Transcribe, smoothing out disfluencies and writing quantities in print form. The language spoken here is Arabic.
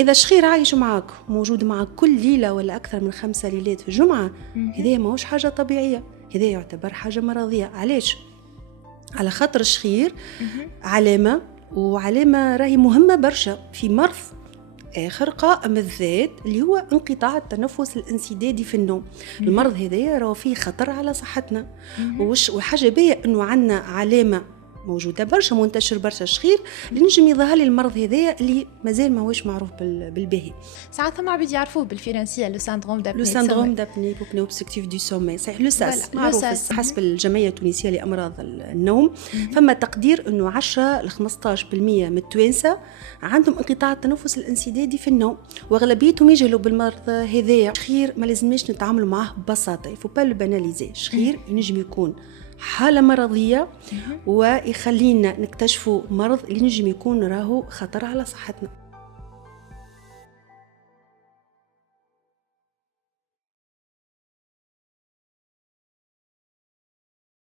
إذا شخير عايش معاك موجود معك كل ليلة ولا أكثر من 5 ليلات في الجمعة، هذا ماهوش حاجة طبيعية، هذا يعتبر حاجة مرضية. علاش؟ على خاطر الشخير علامة، وعلامة راهي مهمة برشا في مرض آخر قائم الذات اللي هو انقطاع التنفس الانسدادي في النوم. المرض هذا راه فيه خطر على صحتنا، وحاجة بيه أنه عنا علامة موجودة برشا، منتشر برشا شخير اللي نجم يظهر لي المرض هذايا اللي مازال ما هوش معروف بالباهي. ساعات ثم عبيد يعرفوه بالفرنسية لو سيندروم دابني. لو سيندروم دابني بوبني اوبسيكتيف دو سومي، صحيح لو ساس معروف حسب الجمعية التونسية لأمراض النوم. فما تقدير انه 10 ل 15% من التوانسة عندهم انقطاع التنفس الانسدادي في النوم، واغلبيتهم يجهلوا بالمرض هذايا. شخير ما لازمناش نتعاملوا معاه ببساطة، يفو با لو باناليزي. شخير ينجم يكون حالة مرضية ويخلينا نكتشفوا مرض اللي نجم يكون راهو خطر على صحتنا.